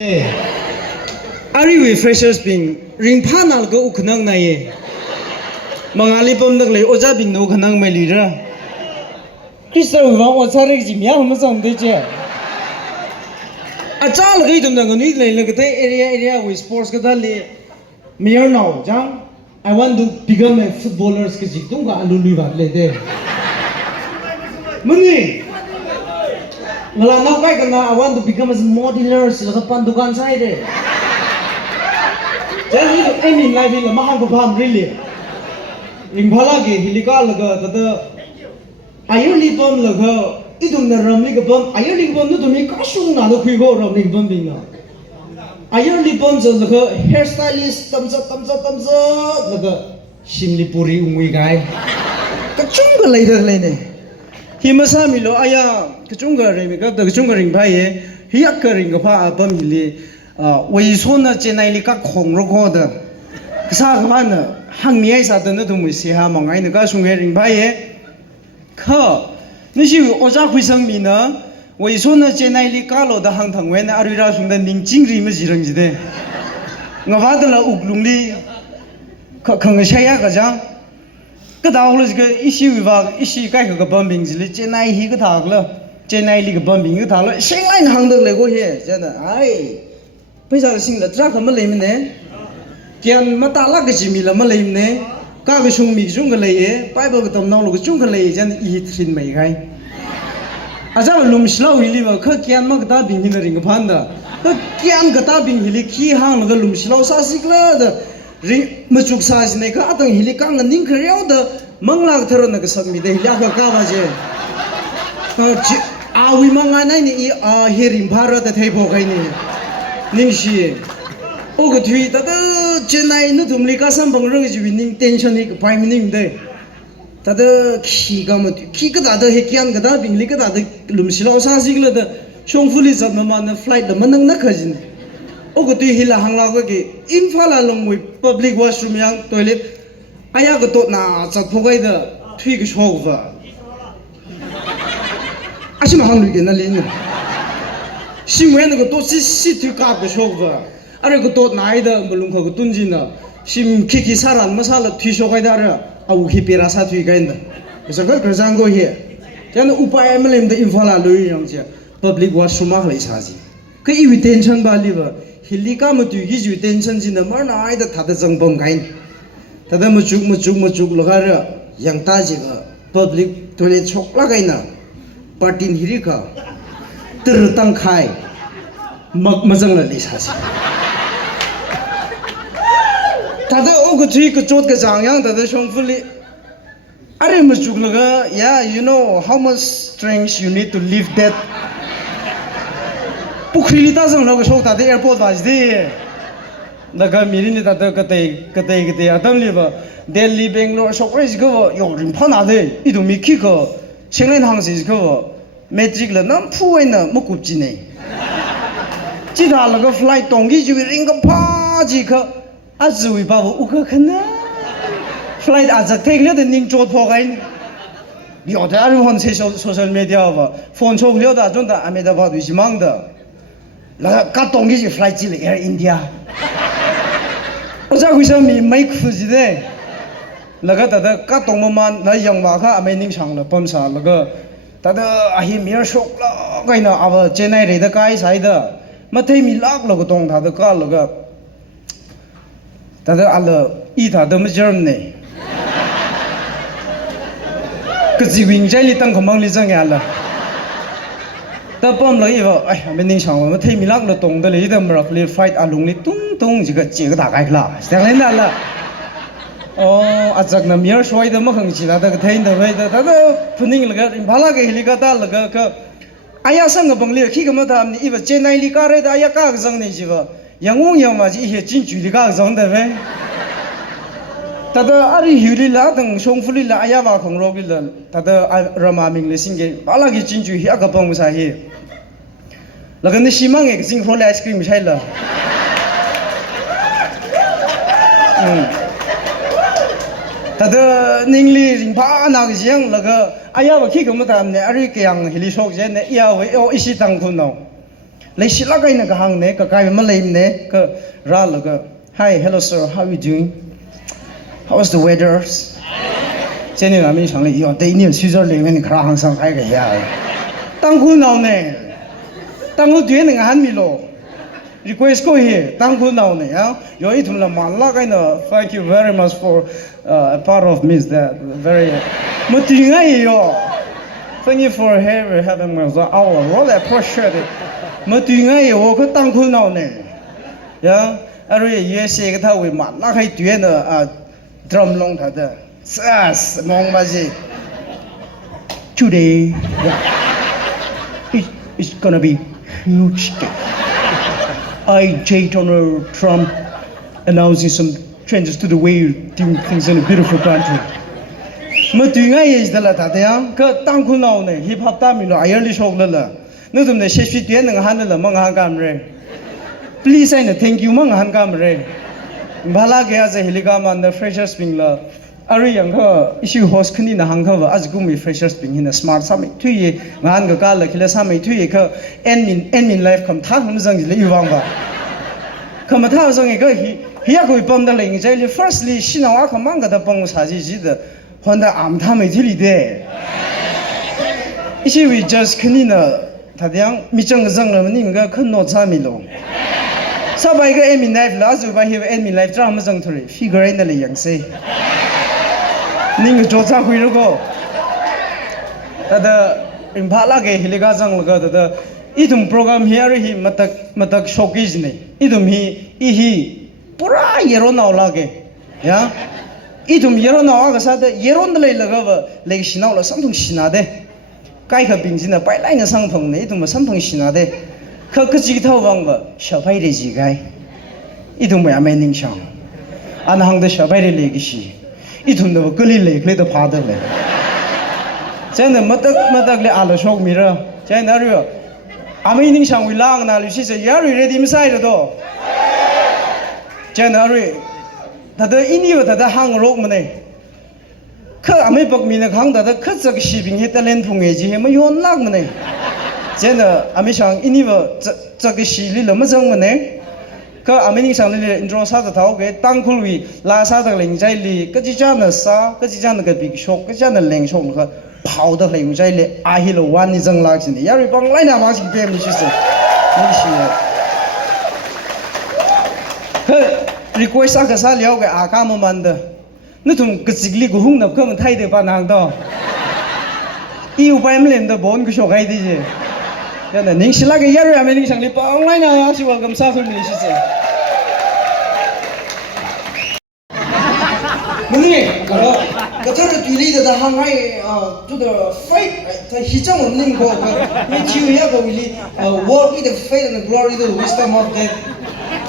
Ari we freshers bing ring panal go uknang na ye mangali pom dak le oja bing no khanang mai li ra Krista wa o sa re ji mya hum song de che a cha le gi dum dang ni le le ke area with sports ka dal le mayor now jang I want to become a footballers ke ji tung ga alu li ba le de muni ngala na kai kana I want to become a modeler sa pan dukan sai de jadi I mean life in a mahang paham really ring bhala ge hilika laga tada ayoli pom laga idum na ramli ga pom ayoli pom no tumi kasung na no khui go ramli pom binga ayoli pom jo laga hairstylist tamza laga shimli puri ungui gai kachung ga lai ne himasa milo aya kachung ga re me ga kachung ga ring bhai ye hiak ka ring ga pha pom hili wei son na chenai li ka khong ro ko da sa ga na hang ni ai sa da na du mu si ha ma ngai na ka sung ge ring bhai ye kha ni shi oja khui sang mi na wei son na chenai li ka lo da hang thang we na ari ra sung da ning ching ri ma ji rang ji de nga ba da la uk lung li kha khang sha ya ga jang ka da lo ji ge ishi wi ba ishi kai ka bam bing ji li chenai hi ga thak la chenai li ga bam bing ga thak la sheng lai hang da le go he ja na ai पैसा सिंग ल truck हम ले मने क्यान मता ला के Jimmy ल म ले मने का के सुंग मी जुंग ले ये पाइबो के तम नाउ ल के जुंग ले जन इ थ्रिन मै गाय आजा लुम स्लाउ हिली ब ख क्यान म गता बिंग हिन रिंग फान दा ख क्यान गता बिंग हिली खी हांग ल लुम स्लाउ सा सिकला द रिंग मचुक सा सिने का अतंग हिली कांग निंग खरेउ द मंगला थरो न के सब मी दे हिला का बाजे आ वी मंगा नाइ नि आ हेरिंग भारत थे भो गाय नि ningshi ogo thui ta da chennai nu thumli ka sam bang rang ji winning tension ni pai mining de ta da khi ga ma khi ga da he kyan ga da bingli ga da lum silo sa sig la da shong fuli zat ma na flight da manang na khajin ogo thui hila hangla ga ge imphal along with public washroom yang toilet aya ga to na chat phogai da thui ga shog ba ashima hanglu ge na len 심외는 것도 시트 값도 쇼가 아래 것도 나이다 물론 그거 둔지나 심 키키 사람 마살라 튀쇼가 다라 아우 히페라사 튀가인다 그래서 그 그런 거 해. 저는 우파에 말임도 인파라 로이영지 public washroom 막 레사지 그 이위 텐션 발리버 힐리카 뭐 뒤기 주 텐션지나 뭐나 아이다 다다 정범 가인 다다 무죽 로가라 양타지가 public toilet 촉라 가이나 파틴 히리카 तर तंग खाए मजंग ल लिसासी तादे ओ को three को चोट के जांग yang तादे शोंगफुली अरे मजुक लगा yeah you know how much strength you need to lift that Pukhri ता जंग लगा शोक तादे एयरपोर्ट बाज दे लगा मिरी ने तादे कते अदम लिबा दिल्ली बेंगलोर शोकरेज को यो रिम फना दे इदु मिखी को सेंगलेन हांगसि को मैट्रिक ल नम फुइना मकुपजिने जिदा लग फ्लाइट तोंगी जुइ रिंग फाजी ख अजुइ बाबु उख खना फ्लाइट आज थेगले द निंग चोट फोगाइन बियो द आरु हन से सोशल मीडिया बा फोन छोक लियो दा जोन दा अहमदाबाद विच मांग दा ल का तोंगी जि फ्लाइट जि एयर इंडिया ओजा खुसा मी मै खुजि दे लगा दा का तोंग मान न यंग मा खा अमे निंग सांग ल पमसा लगा तादा आही मियर शोकला गाइना अब चेन्नई रे द काय साइदा मथै मि लाक लग तोंग था द का लग तादा अल इ था द मजरम ने कजि विंग जाइली तंग खमंग लि जंग याला त पम लइ ब ai मे निंग सांग मथै मि लाक ल तोंग द ले द मरक ले फाइट अलुंग नि तुंग तुंग जि ग चे ग दा गाइ खला स्टेंग ले ना ला अजक न मियर सोय द मखंग चिला द थैन द बै द द फुनिंग लगा भाला के हेलिकॉप्टर लगा क आया संग बंगले खि गम द नि इब चेन्नई लि का रे द आया का जंग ने जिव यंगु यम मा जि हे चिन चु लि का जंग द बै तद अरि हिलि ला दंग सोंगफुलि ला आया बा खंग रोगि ल तद रमा मिंग ले सिंगे भाला के चिन चु हिया ग पंग सा हे लगन नि सिमंग एक जिंग फ्रोल आइसक्रीम छाइ ल तद निंगली रिंफा नाग जियंग लगा आया बखि गम ताम ने अरि के yang hili sok je ne या वे ओ इसी तंग खुनो lấy xí lắc cái này cái hàng này cái mà lấy này cái ra là cái hi hello sir how you doing how was the weather cho nên là mình想了以后对你去这里面你看hàng上开个呀当苦恼呢当苦对那个还没咯 request ko hi tang khu now ne ya yo I thum la man la kai na thank you very much for a part of me that very muti ngai yo thank you for having me so our really appreciate it muti ngai yo ko tang khu now ne ya ari ye se ka tha wi man la kai tue na drum long tha da sas mong ba ji today it's gonna be huge day. Donald Trump announcing some changes to the way you do things in a beautiful country. Mà tùy ngay is đó là ta thấy không? Cái tăng khu nào này hip hop ta mình nói ai đi show là, nếu tụi mình sẽ suy tuyến những hàng là mang hàng cam rồi. Please anh thank you mang hàng cam rồi. Bhala cái gì helicam and the freshers spring là, ari yang kho issue host khni na hang kho az gumi freshers spring hin smart sami thui ngan ga ka la khila sami thui kho admin life kham tha hum jang le yuwang ba kham tha jang ga hi ya ko pam da ling jai firstly shinawa kham mang ga da pang sa ji ji da hon da am tha mai thili de issue we just khni na ta dyang mi chang jang la ni ga khon no cha mi lo sa bai ga admin life la zu ba hi admin life tra ma jang thuri figure in da le yang se ning jo cha hui ro ko da imphala ge hiliga jang la ga da idum program here hi matak showcase ne idum hi pura yero naw la ge ya idum yero naw ga sa da yeron da le la ga ba le shinaw la sam thung shina de kai kha bing jin na pai lai na sang phang ne idum sam thung shina de kha ka ji thau wang ba sha pai re ji gai idum ya mai ning chang an hang da sha pai re le gi shi idum da ka li le kle da pha da le chen da matak le ala shok mi ra chen da ru amai ning chang wi lang na lu si se ya ri ready mi sai da do chen da ru da da ini wa da hang rok ma ne kha amai bak mi na khang da kha chak shi bing he talent phung e ji he ma yon lak ma ne chen da amai chang ini wa chak shi li la ma jang ma ne ka amini sang le intro sa ta thau ke tang khul wi la sa da leng jai li ka ji cha na sa ka ji cha na ka big shok ka cha na leng shok ka phau da leng jai le a hi lo wan ni jang lak sin ya ri bang lai na ma si pe mi shi se ni shi he request ka sa liao ke a ka ma man da nu thum ka sigli gu hung na ka ma thai de pa nang da i u pa em lem da bon ku shok hai di je ya na ning sila ke ya ri amini sang le pa lai na ya si welcome sa fu mi shi se Muni, kalau kata tu ini dah hangai tu dah fight, tak hijau mending kau, ni cium ya kau ini walk in the faith and the glory the wisdom of that.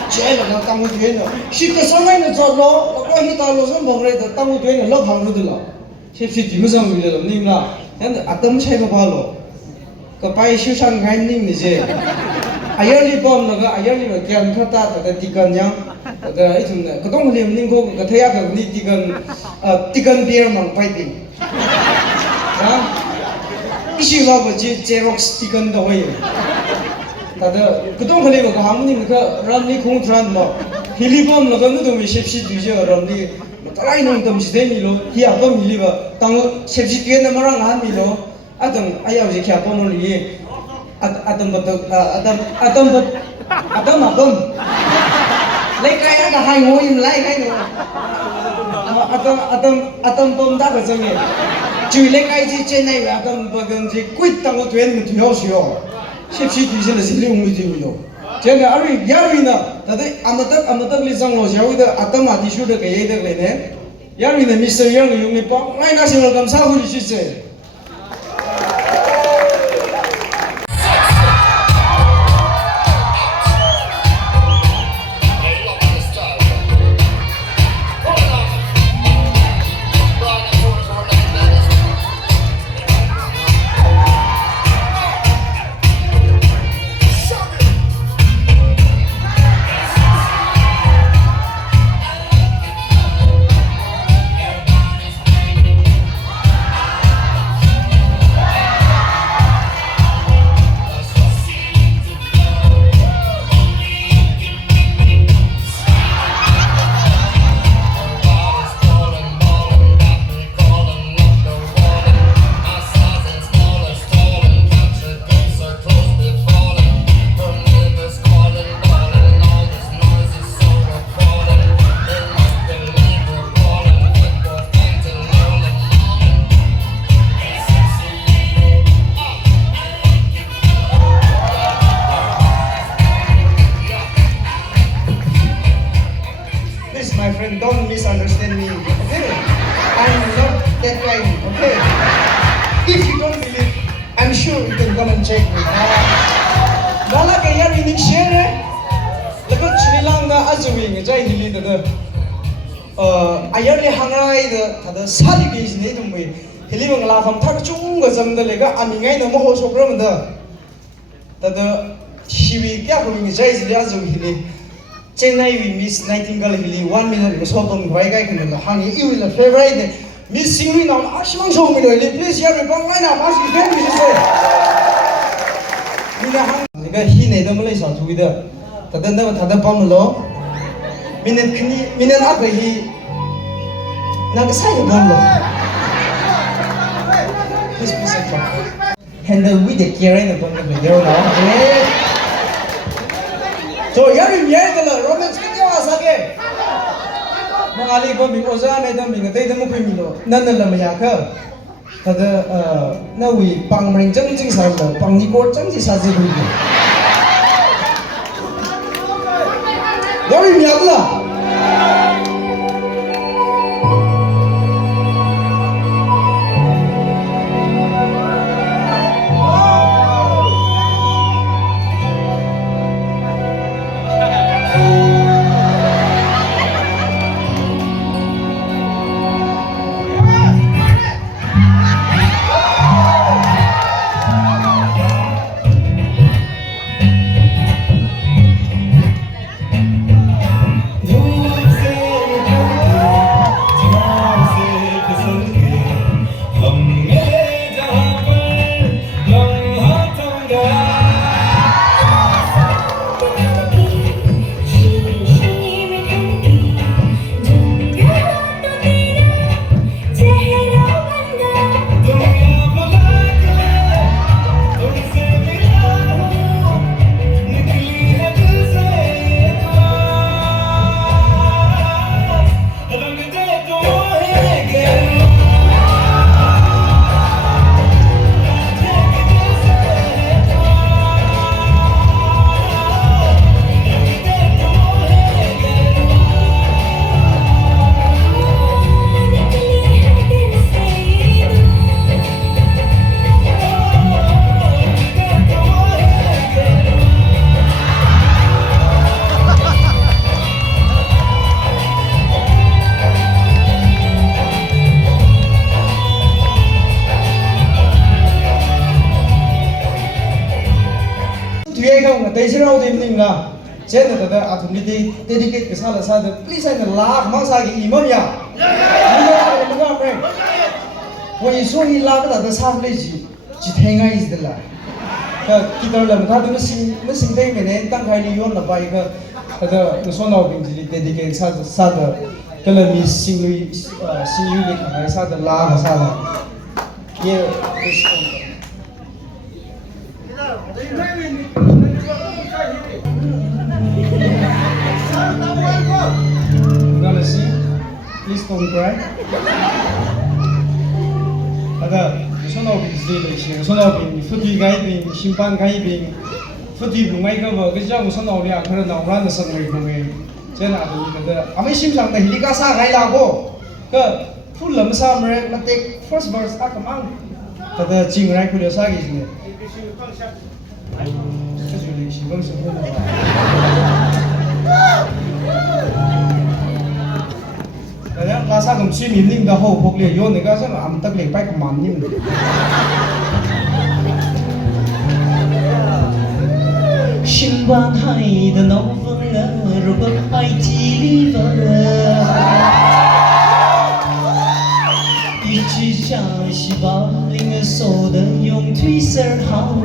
Jangan nak tamu tuan, si kesangai nak jalo, kau ini tahu losan bangrai dah tamu tuan lap hang tu lah. Si timu sang bila lam ni lah, kan atam cai apa lo, kepai siu sang kain ni ni je. Ayah ni bom naga, ayah ni bagian kata ada tikan yang ada itu na. Kadang ni mending kau kata ya kau ni tikan biar mang piping. Ha? Isi apa je Xerox tikan dah hoy. Tada kadang ni kau hamu ni mereka ram ni kong tran mo. Hili bom naga nu tu mesti sip tu ram ni. Talai nong tam sih ni lo. Hiya bom hili ba. Tang sip tu na marang han ni lo. Adang ayah je kia bom ni. Adam lấy cái đó là hai ngôi lấy cái nữa Adam bom đã được rồi chỉ lấy cái gì trên này là Adam bằng gì quyết tâm của tuyển mình thiếu sửa xếp xí tùy sẽ là xử lý người tiêu rồi cho nên ở đây giờ này ta thấy amatak lý sang lo giáo được Adam mà đi xuống được cái gì được này nè giờ này Mr. Yang dùng cái bom ngay cả sự làm sao cũng đi xí friend, don't misunderstand me, okay? I'm not that guy, okay? If you don't believe, I'm sure you can come and check me. Nala kaya rinig share lagot chinilang na azuwing jay hili tada ayarli hangrai da tada sali ge jine dumwe hili mangla kham thak chung ga jam da lega amingai na mo sokram da tada shiwi kya ko mi jay jili azuwi hili Chennai we miss Nightingale hili 1 minute ko sotong bhai gai kan da hangi you will favorite miss singing now ashmang song mi hili please ya me bang line na mas ki ben mi se ni na hang 가 희네 덤을 사투이다 다든다 다든 밤으로 미는 그니 미는 앞에 희 나가 사이 밤으로 핸들 위드 케어는 밤으로 여러나 저 야리 예들라 로맨스 끼어 와사게 망알이 밤이 오자네 덤이 대대 먹고미로 난들라 마야카 다들 나위 빵ring 정지 사서 빵니고 정지 사지 부리 여기 미안하다. Desirau di mninga, jadi tada atum ni dedicate ke salah sada, please saya nak masa lagi imam ya. Imam ada mana pun. Wah isu ni lah tada sahaja ji tengah is dah. Kita orang mungkin mesin teh mana tang kali yon lah baik tada nusona orang jadi dedicate sada kalau singui ni kan sada lah sada. Ye Gonna see? Please don't cry. Ada, sono busy sih. Sono bin, futi gai bin, simpan gai bin, futi bungai kau kerja sono ni akhirnya nampran nasan bungai. Jadi ada ni ada. Kami simpan dah hilika sah gai lago. Ke full lama sah mereka nanti first verse aku mang. Ada cingrai kuda sah gitu. Kecuali simpan semua. Kadang rasa kemsi mining dah hau pokle yo ni kasi am tak lepai kemam ni. Simpan hai the novel rubber IT liver. Ichi cha si ba ling so de yong thui ser hao.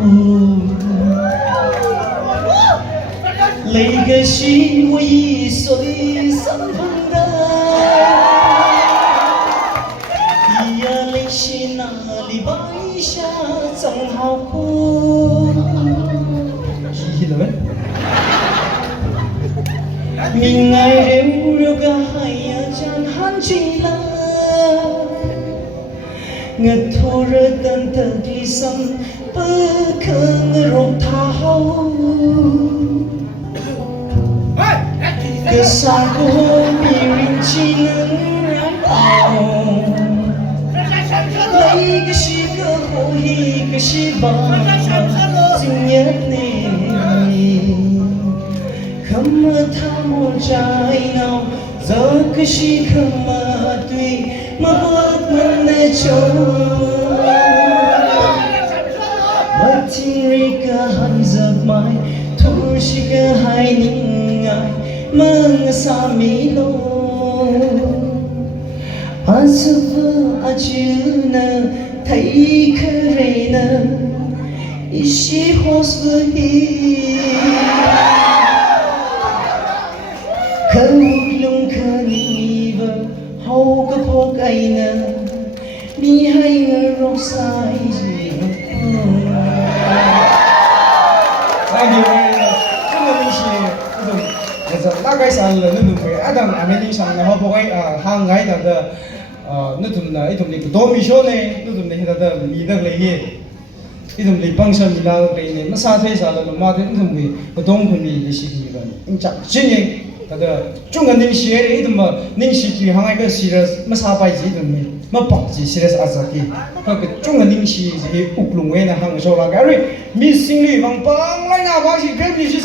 Lấy cái gì vui sôi sân phong đa, ia lấy xin na li bay xa trong hào cô. Gì đó? Mình ngày em yêu cả hai chân hắn chỉ là ngất thu rơi tân tân đi sông bơ khơi rộn thao. 个傻瓜比人气能让跑，一个是个好，一个是棒，今夜你，可么他莫在闹，这个是可么对，么不能的酒。我听一个喊着麦，突是个海宁爱，梦萨米罗，阿斯夫阿朱呢，太可人呢，一些火是黑，可龙可你吧，好个破盖呢，你还个肉塞子。Thank you very much. Chúng mình sẽ dùng giờ đã cái sản lượng nó phải ở đằng anh mình sang nó học cái hàng ngày đó nó tụm là ít tụm đi tổ mi show này nó tụm đi đó đi được lấy gì ít tụm đi băng sơn đi lao lấy này nó sao thế sao là mà thế tụm đi cái đông tụm đi để xí đi cái anh chắc chính nhỉ đó chúng anh mình sẽ ít tụm mà mình sẽ đi hàng ngày cái serious mà sao phải gì tụm đi mà bọc gì serious à cái cái chúng anh mình sẽ gì ục lùng ấy là hàng sau là cái mình sinh lý bằng bằng lại nào bác sĩ phép đi chứ